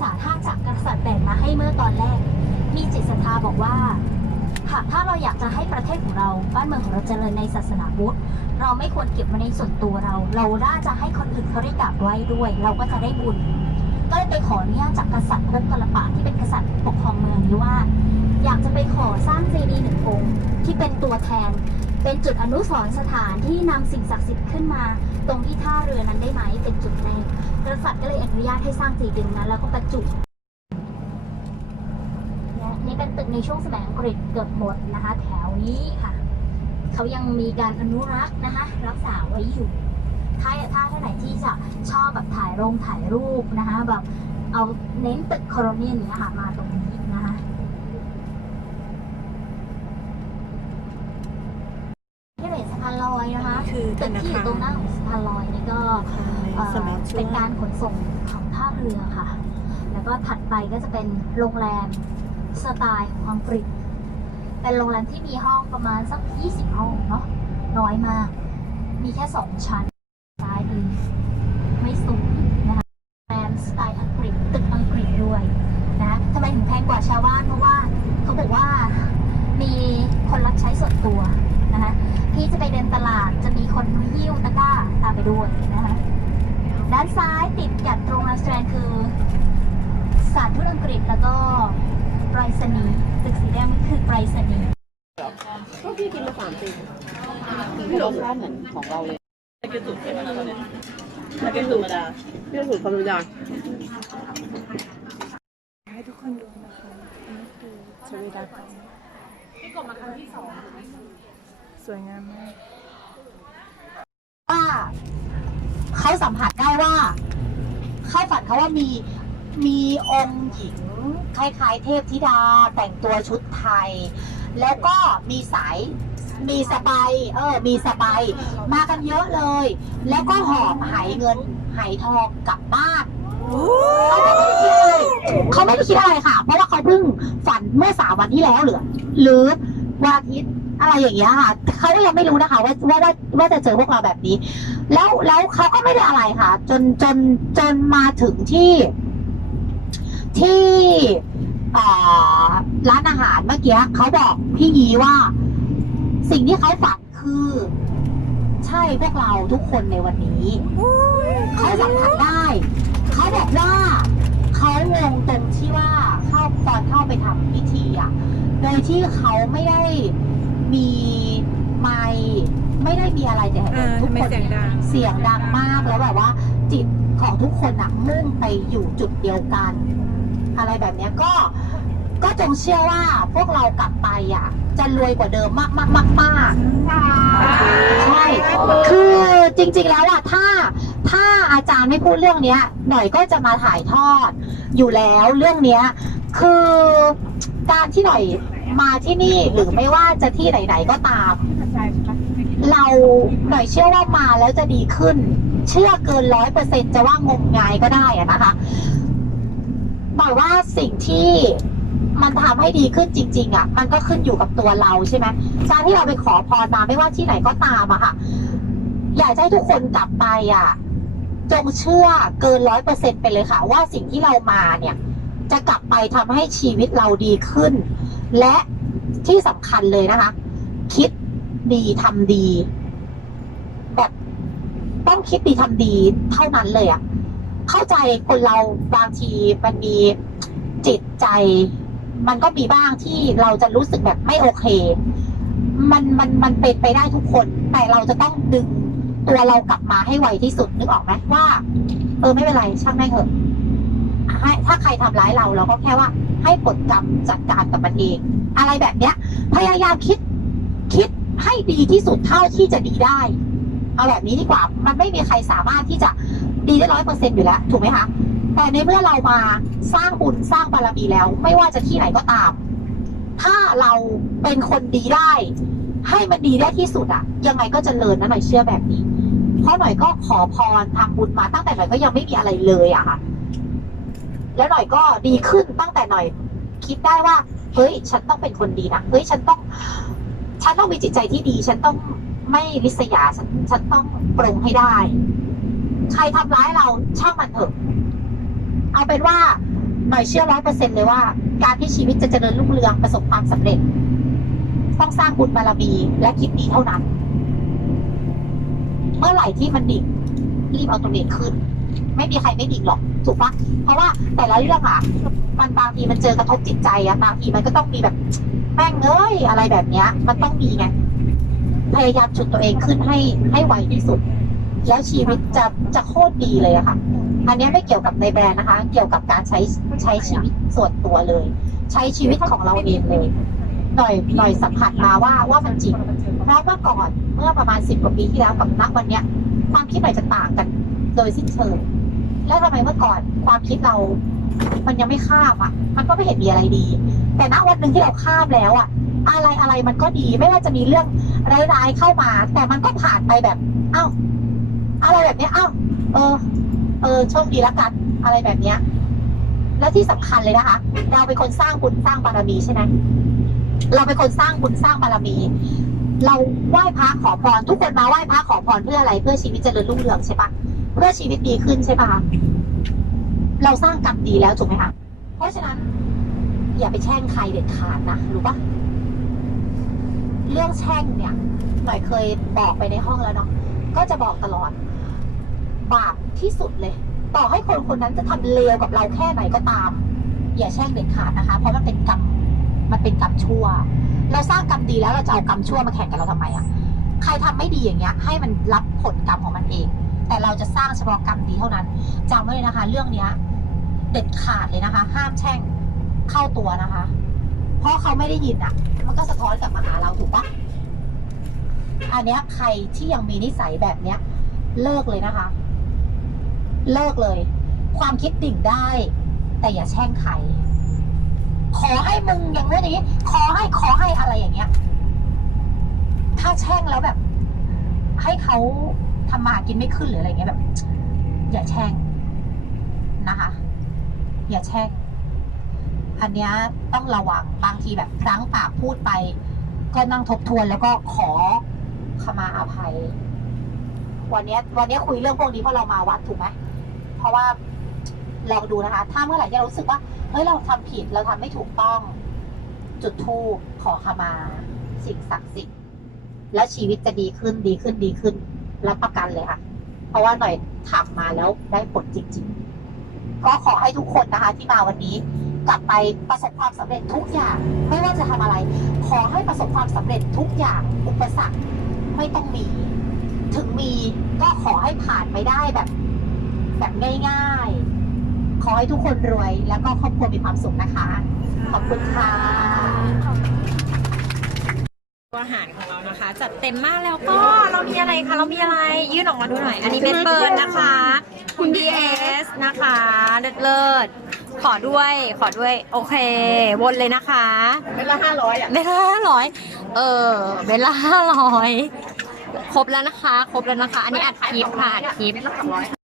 สารท่าจากกษัตริย์แบ่งมาให้เมื่อตอนแรก มีจิตศรัทธาบอกว่า หากถ้าเราอยากจะให้ประเทศของเรา บ้านเมืองของเราเจริญในศาสนาพุทธ เราไม่ควรเก็บไว้ในส่วนตัวเรา เราน่าจะให้คนอื่นเขาได้กราบไหว้ด้วย เราก็จะได้บุญ ก็เลยไปขออนุญาตจากกษัตริย์ภพกลปะที่เป็นกษัตริย์ นี้ว่า อยากจะไปขอสร้างเจดีย์หนึ่งองค์ที่เป็นตัวแทน เป็นจุดอนุสรณ์สถานที่นำสิ่งศักดิ์สิทธิ์ขึ้นมา ตรงที่ท่าเรือนั้นได้ไหมเป็นจุดแรกกษัตริย์ก็เลยอนุญาตให้สร้างเจดีย์ตรงนั้น แล้วก็ประจุและนี่เป็นตึกในช่วงสมัยอังกฤษเกือบหมดนะคะ แถวนี้ค่ะเขายังมีการอนุรักษ์นะคะ รักษาไว้อยู่ถ้าถ้าท่านไหนที่จะชอบแบบถ่ายลงถ่ายรูปนะคะแบบเอาเน้นตึกโคโลเนียลอย่างเนี้ยค่ะมาตรงนี้นะคะ ที่เหรียญสะพานลอยนะ คะคือธตึกนาที่อยู่คารตรงหน้าของสะพานลอยนี่ก็เอ่อสมัยช่วเป็งนการขนส่งของท่าเรือค่ะ แล้วก็ถัดไปก็จะเป็นโรงแรมสไตล์ของอังกฤษ เป็นโรงแรมที่มีห้องประมาณสัก 20 ห้องเนาะน้อยมาก มีแค่ 2 ชั้นซ้ายมือไม่สูงนะคะโรงแรมสไตล์อังกฤษตึกอังกฤษด้วยนะทำไมถึงแพงกว่าชาวบ้านเพราะว่าเขาบอกว่ามีคนรับใช้ส่วนตัวนะคะ ที่จะไปเดินตลาดจะมีคนหิ้วตะกร้าตามไปด้วยนะคะด้านซ้ายติดกับโรงแรมสแตรนด์คือสถานทูตอังกฤษแล้วก็ไปรษณีย์ตึกสีแดงมันคือไปรษณีย์ก็พี่กินมาสามปีพี่รสชาติเหมือนของเราเลยถ้าเป็นสูตรเค็มนะตอนเนี้ยถ้าเป็นสูตรธรรมดาพี่สูตรความรู้จักให้ทุกคนดูนะคะอันนี้คือชเวดากรรมที่กดมาครั้งที่สองสวยงามมากว่า เขาสัมผัสได้ว่า เข้าฝันเขาว่ามีมีองค์หญิงคล้ายๆ เทพธิดาแต่งตัวชุดไทย แล้วก็มีสายมีสบายเออ มีสบายมากันเยอะเลย แล้วก็หอบหายเงินหายทองกลับบ้านเขาไม่ได้คิดอะไรเขาไม่ได้คิดอะไรค่ะ เพราะว่าเขาเพิ่งฝันเมื่อสามวันที่แล้วหรือ หรือวันอาทิตย์ อะไรอย่างเงี้ยค่ะเขาก็ยังไม่รู้นะคะ ว่าว่าว่าว่าจะเจอพวกเราแบบนี้ แล้วแล้วเขาก็ไม่ได้อะไรค่ะ จนจนจนมาถึงที่ ที่ร้านอาหารเมื่อกี้เขาบอกพี่ยีว่า สิ่งที่เขาฝันคือ ใช่พวกเราทุกคนในวันนี้เขาสัมผัสได้เขาบอกว่าเขางงตรงที่ว่าเข้าตอนเข้าไปทำพิธีอะ โดยที่เขาไม่ได้ มีไมค์ไม่ได้มีอะไรแต่อ่าทุกทำไมคนเสียงเนี่ยดัง เสียงดังมากแล้วแบบว่า จิตของทุกคนน่ะมุ่งไปอยู่จุดเดียวกัน อะไรแบบเนี้ยก็ก็จงเชื่อว่าพวกเรากลับไปอะ จะรวยกว่าเดิมมากมากมากมากใช่ คือจริงๆ แล้วอะถ้า ถ้าอาจารย์ไม่พูดเรื่องเนี้ย หน่อยก็จะมาถ่ายทอดอยู่แล้วเรื่องเนี้ย คือการที่หน่อย มาที่นี่หรือไม่ว่าจะที่ไหน ๆ ก็ตาม เราหน่อยเชื่อว่ามาแล้วจะดีขึ้น เชื่อเกินร้อยเปอร์เซ็นจะว่างมงายก็ได้อะนะคะหน่อยว่าสิ่งที่มันทำให้ดีขึ้นจริง ๆอะ มันก็ขึ้นอยู่กับตัวเราใช่ไหมการที่เราไปขอพรมาไม่ว่าที่ไหนก็ตามอะค่ะ อยากให้ทุกคนกลับไปอะ จงเชื่อเกินร้อยเปอร์เซ็นไปเลยค่ะ ว่าสิ่งที่เรามาเนี่ย จะกลับไปทำให้ชีวิตเราดีขึ้น และที่สำคัญเลยนะคะ คิดดีทำดี แบบต้องคิดดีทำดีเท่านั้นเลยอะเข้าใจคนเราบางทีมันมีจิตใจ มันก็มีบ้างที่เราจะรู้สึกแบบไม่โอเค มันมันมันเป็นไปได้ทุกคน แต่เราจะต้องดึงตัวเรากลับมาให้ไวที่สุดนึกออกไหมว่า เออไม่เป็นไรช่างแม่งเถอะให้ถ้าใครทำร้ายเราเราก็แค่ว่า ให้ผลกรรมจัดการกับมันเอง อะไรแบบเนี้ย พยายามคิดคิดให้ดีที่สุดเท่าที่จะดีได้ เอาแบบนี้ดีกว่า มันไม่มีใครสามารถที่จะดีได้ร้อยเปอร์เซ็นต์อยู่แล้ว ถูกไหมคะ แต่ในเมื่อเรามาสร้างบุญสร้างบารมีแล้ว ไม่ว่าจะที่ไหนก็ตาม ถ้าเราเป็นคนดีได้ ให้มันดีได้ที่สุดอะยังไงก็จเจริญนะหน่อยเชื่อแบบนี้ เพราะหน่อยก็ขอพรทำบุญมาตั้งแต่หน่อยก็ยังไม่มีอะไรเลยอะค่ะ แล้วหน่อยก็ดีขึ้นตั้งแต่หน่อย คิดได้ว่า เฮ้ย ฉันต้องเป็นคนดีนะเฮ้ยฉันต้อง ฉันต้องมีจิตใจที่ดี ฉันต้องไม่ริษยาฉันฉันต้องปรงให้ได้ ใครทำร้ายเราช่างมันเถอะ เอาเป็นว่าหน่อยเชื่อร้อยเปอร์เซ็นเลยว่า การที่ชีวิตจะเจริญรุ่งเรืองประสบความสำเร็จ ต้องสร้างบุญบารมีและคิดดีเท่านั้น เมื่อไหร่ที่มันดิ่งรีบเอาตัวเองขึ้น ไม่มีใครไม่ดิ่งหรอกถูกปะเพราะว่าแต่ละเรื่องอะมันบางทีมันเจอกระทบจิตใจอะบางทีมันก็ต้องมีแบบแม่งเอ้ยอะไรแบบเนี้ย มันต้องมีไงพยายามฉุดตัวเองขึ้นให้ให้ไวที่สุด แล้วชีวิตจะจะโคตรดีเลยอะค่ะ อันนี้ไม่เกี่ยวกับในแบรนด์นะคะ เกี่ยวกับการใช้ใช้ชีวิตส่วนตัวเลย ใช้ชีวิตของเราเองเลยหน่อยหน่อยสัมผัสมาว่าว่ามันจริงเพราะเมื่อก่อนเมื่อประมาณสิบกว่าปีที่แล้วกับณวันเนี้ย ความคิดหน่อยจะต่างกัน โดยสิ้นเชิงแล้วทำไมเมื่อก่อนความคิดเรา มันยังไม่ข้ามอะ มันก็ไม่เห็นมีอะไรดี แต่ณวันหนึ่งที่เราข้ามแล้วอะ อะไรอะไรมันก็ดีไม่ว่าจะมีเรื่องร้ายๆเข้ามา แต่มันก็ผ่านไปแบบ เอ้า อะไรแบบเนี้ยเอ้า เออ เออโชคดีแล้วกัน อะไรแบบเนี้ยแล้วที่สำคัญเลยนะคะ เราเป็นคนสร้างบุญสร้างบารมีใช่ไหมเราเป็นคนสร้างบุญสร้างบารมี เราไหว้พระขอพรทุกคนมาไหว้พระขอพรเพื่ออะไรเพื่อชีวิตเจริญรุ่งเรืองใช่ปะ เพื่อชีวิตดีขึ้นใช่ปะเราสร้างกรรมดีแล้วถูกไหมคะเพราะฉะนั้น อย่าไปแช่งใครเด็ดขาดนะรู้ปะเรื่องแช่งเนี่ยหน่อยเคยบอกไปในห้องแล้วเนาะก็จะบอกตลอด บาปที่สุดเลย ต่อให้คนคนนั้นจะทำเลวกับเราแค่ไหนก็ตาม อย่าแช่งเด็ดขาดนะคะ เพราะมันเป็นกรรมมันเป็นกรรมชั่ว เราสร้างกรรมดีแล้วเราจะเอากรรมชั่วมาแข่งกับเราทำไมอะใครทำไม่ดีอย่างเงี้ย ให้มันรับผลกรรมของมันเอง แต่เราจะสร้างเฉพาะกรรมดีเท่านั้นจำไว้เลยนะคะ เรื่องเนี้ย เด็ดขาดเลยนะคะ ห้ามแช่งเข้าตัวนะคะ เพราะเขาไม่ได้ยินอะมันก็สะท้อนกลับมาหาเราถูกปะอันเนี้ยใครที่ยังมีนิสัยแบบเนี้ย เลิกเลยนะคะ เลิกเลย ความคิดดิ่งได้ แต่อย่าแช่งใครขอให้มึงอย่างนี้นอย่างนี้ ขอให้ขอให้อะไรอย่างเงี้ย ถ้าแช่งแล้วแบบ ให้เขา ทำมาหากินไม่ขึ้นหรืออะไรเงี้ยแบบ อย่าแช่งนะคะ อย่าแช่งอันเนี้ยต้องระวังบางทีแบบพลั้งปากพูดไป ก็นั่งทบทวนแล้วก็ขอขมาอภัย วันเนี้ย วันเนี้ยคุยเรื่องพวกนี้เพราะเรามาวัดถูกไหมเพราะว่าลองดูนะคะ ถ้าเมื่อไหร่ที่เรารู้สึกว่าเฮ้ยเราทำผิดเราทำไม่ถูกต้อง จุดธูขอขมา สิ่งศักดิ์สิทธิ์แล้วชีวิตจะดีขึ้นดีขึ้นดีขึ้น รับประกันเลยค่ะ เพราะว่าหน่อยทำมาแล้วได้ผลจริง ๆ ก็ขอให้ทุกคนนะคะที่มาวันนี้กลับไปประสบความสำเร็จทุกอย่าง ไม่ว่าจะทำอะไร ขอให้ประสบความสำเร็จทุกอย่างอุปสรรคไม่ต้องมี ถึงมีก็ขอให้ผ่านไปได้แบบ แบบง่ายๆ ขอให้ทุกคนรวย แล้วก็ครอบครัวมีความสุขนะคะ ขอบคุณค่ะ อาหารของเรานะคะ จัดเต็มมากแล้วก็เรามีอะไรคะเรามีอะไรยื่นออกมาดูหน่อย อันนี้เม็ดเบิร์นนะคะ คุณ BS นะคะเลิศเลิศขอด้วยขอด้วย โอเค วนเลยนะคะเป็นละห้าร้อยอะเบลล่าห้าร้อยเออเบลล่าห้าร้อยครบแล้วนะคะ ครบแล้วนะคะ อันนี้อัดคลิปค่ะอัดคลิป